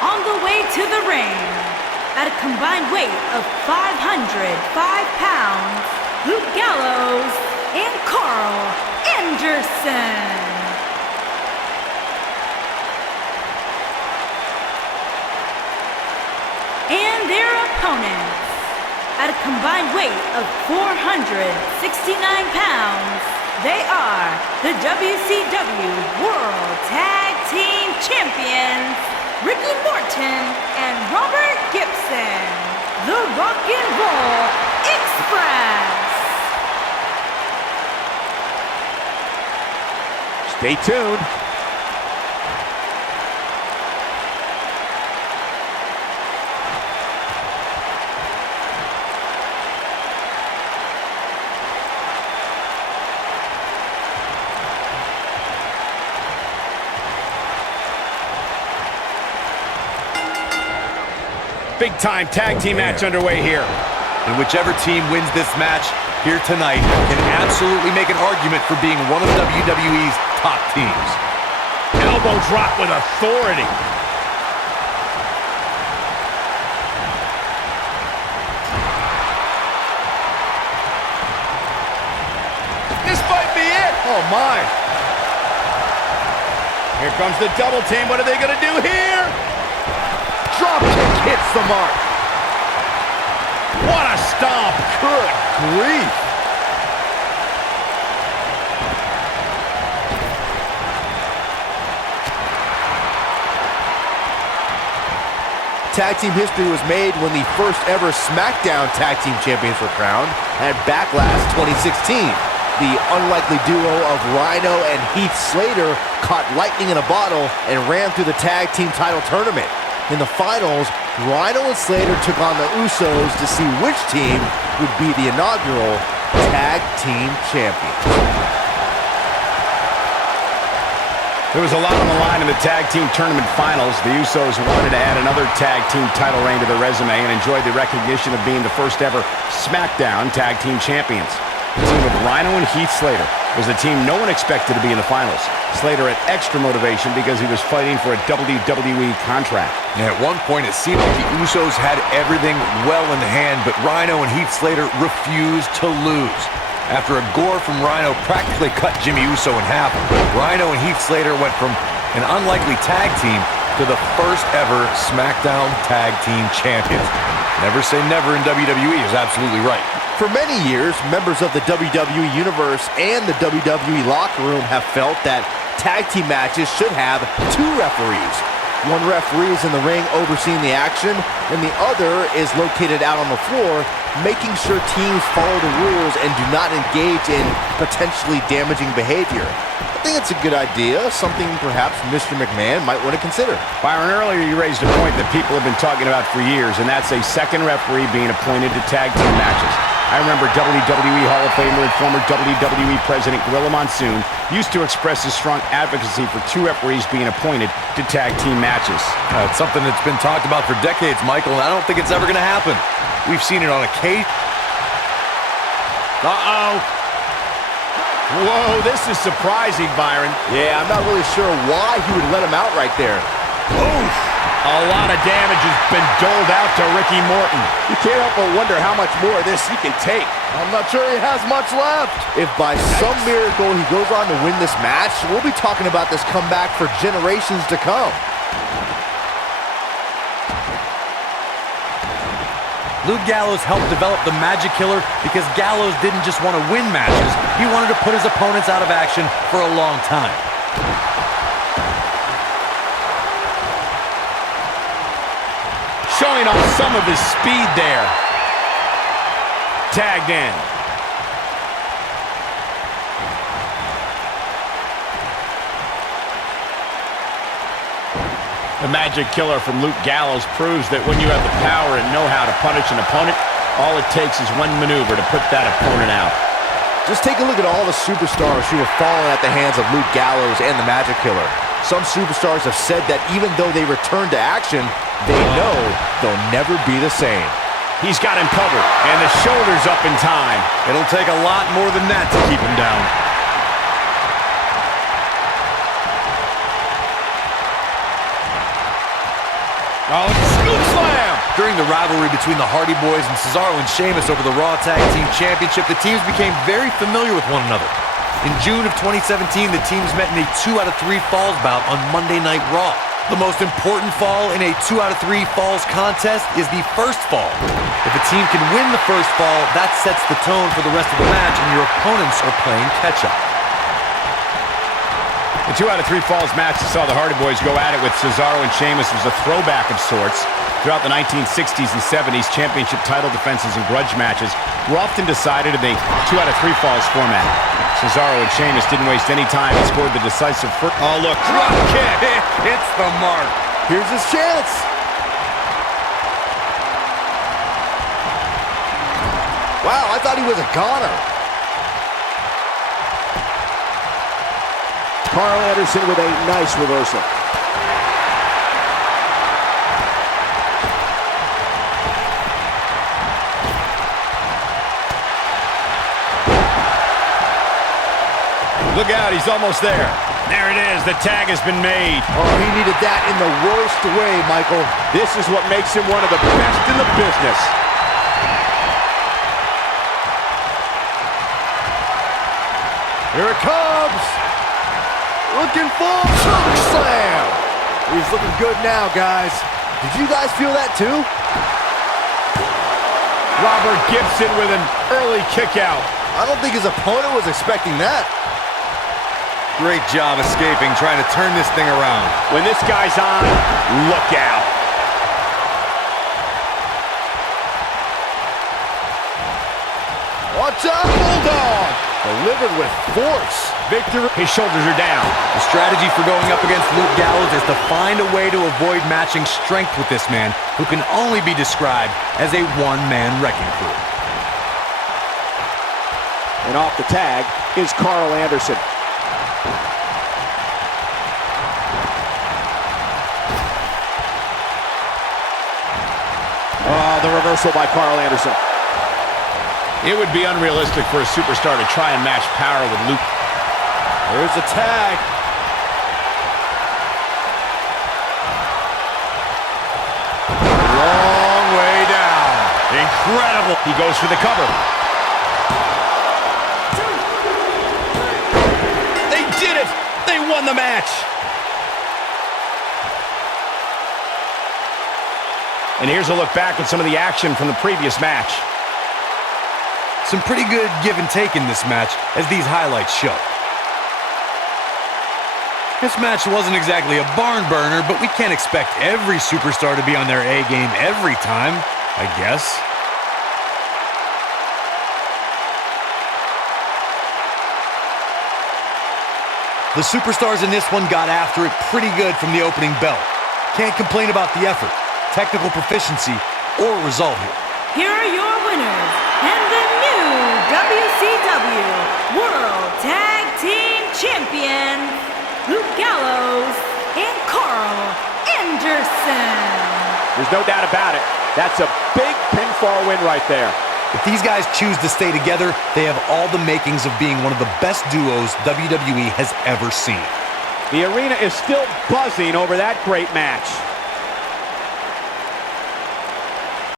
On the way to the ring, at a combined weight of 505 pounds, Luke Gallows and Carl Anderson. And their opponents, at a combined weight of 469 pounds, they are the WCW World Tag Team Champions, Ricky Morton and Robert Gibson, the Rock and Roll Express. Stay tuned. Big-time tag team match underway here. And whichever team wins this match here tonight can absolutely make an argument for being one of WWE's top teams. Elbow drop with authority. This might be it. Oh, my. Here comes the double team. What are they going to do here? Drop kick hits the mark. What a stomp. Good grief. Tag team history was made when the first ever SmackDown Tag Team Champions were crowned at Backlash 2016. The unlikely duo of Rhino and Heath Slater caught lightning in a bottle and ran through the tag team title tournament. In the finals, Rhino and Slater took on the Usos to see which team would be the inaugural Tag Team Champions. There was a lot on the line in the tag team tournament finals. The Usos wanted to add another tag team title reign to their resume and enjoyed the recognition of being the first ever SmackDown Tag Team Champions. The team of Rhino and Heath Slater was the team no one expected to be in the finals. Slater had extra motivation because he was fighting for a WWE contract. And at one point, it seemed like the Usos had everything well in hand, but Rhino and Heath Slater refused to lose. After a gore from Rhino practically cut Jimmy Uso in half, Rhino and Heath Slater went from an unlikely tag team to the first ever SmackDown Tag Team Champions. Never say never in WWE is absolutely right. For many years, members of the WWE Universe and the WWE locker room have felt that tag team matches should have two referees. One referee is in the ring overseeing the action, and the other is located out on the floor, making sure teams follow the rules and do not engage in potentially damaging behavior. I think it's a good idea, something perhaps Mr. McMahon might want to consider. Byron, earlier you raised a point that people have been talking about for years, and that's a second referee being appointed to tag team matches. I remember WWE Hall of Famer and former WWE President Gorilla Monsoon used to express his strong advocacy for two referees being appointed to tag team matches. It's something that's been talked about for decades, Michael, and I don't think it's ever going to happen. We've seen it on occasion. Uh-oh. Whoa, this is surprising, Byron. Yeah, I'm not really sure why he would let him out right there. Oof. A lot of damage has been doled out to Ricky Morton. You can't help but wonder how much more of this he can take. I'm not sure he has much left. If by some miracle he goes on to win this match, we'll be talking about this comeback for generations to come. Luke Gallows helped develop the Magic Killer because Gallows didn't just want to win matches, he wanted to put his opponents out of action for a long time. Showing off some of his speed there. Tagged in. The Magic Killer from Luke Gallows proves that when you have the power and know how to punish an opponent, all it takes is one maneuver to put that opponent out. Just take a look at all the superstars who have fallen at the hands of Luke Gallows and the Magic Killer. Some superstars have said that even though they return to action, they know they'll never be the same. He's got him covered, and the shoulder's up in time. It'll take a lot more than that to keep him down. Oh, scoop slam! During the rivalry between the Hardy Boys and Cesaro and Sheamus over the Raw Tag Team Championship, the teams became very familiar with one another. In June of 2017, the teams met in a 2 out of 3 falls bout on Monday Night Raw. The most important fall in a 2 out of 3 falls contest is the first fall. If a team can win the first fall, that sets the tone for the rest of the match, and your opponents are playing catch-up. The 2 out of 3 falls match that saw the Hardy Boys go at it with Cesaro and Sheamus was a throwback of sorts. Throughout the 1960s and 70s, championship title defenses and grudge matches were often decided in the 2 out of 3 falls format. Cesaro and Sheamus didn't waste any time and scored the decisive first. Oh, look, drop kick! Hits the mark. Here's his chance. Wow, I thought he was a goner. Carl Anderson with a nice reversal. Look out, he's almost there. There it is, the tag has been made. Oh, he needed that in the worst way, Michael. This is what makes him one of the best in the business. Here it comes. Looking for choke slam. He's looking good now, guys. Did you guys feel that too? Robert Gibson with an early kick out. I don't think his opponent was expecting that. Great job escaping, trying to turn this thing around. When this guy's on, look out. Watch out, Bulldog! Delivered with force. Victor, his shoulders are down. The strategy for going up against Luke Gallows is to find a way to avoid matching strength with this man, who can only be described as a one-man wrecking crew. And off the tag is Carl Anderson. Oh, the reversal by Carl Anderson. It would be unrealistic for a superstar to try and match power with Luke. There's a tag. Long way down. Incredible. He goes for the cover. They did it. They won the match. And here's a look back at some of the action from the previous match. Some pretty good give and take in this match, as these highlights show. This match wasn't exactly a barn burner, but we can't expect every superstar to be on their A game every time, I guess. The superstars in this one got after it pretty good from the opening bell. Can't complain about the effort, technical proficiency, or result here. Here are your winners and the new WCW World Tag Team Champions, Luke Gallows and Carl Anderson. There's no doubt about it. That's a big pinfall win right there. If these guys choose to stay together, they have all the makings of being one of the best duos WWE has ever seen. The arena is still buzzing over that great match.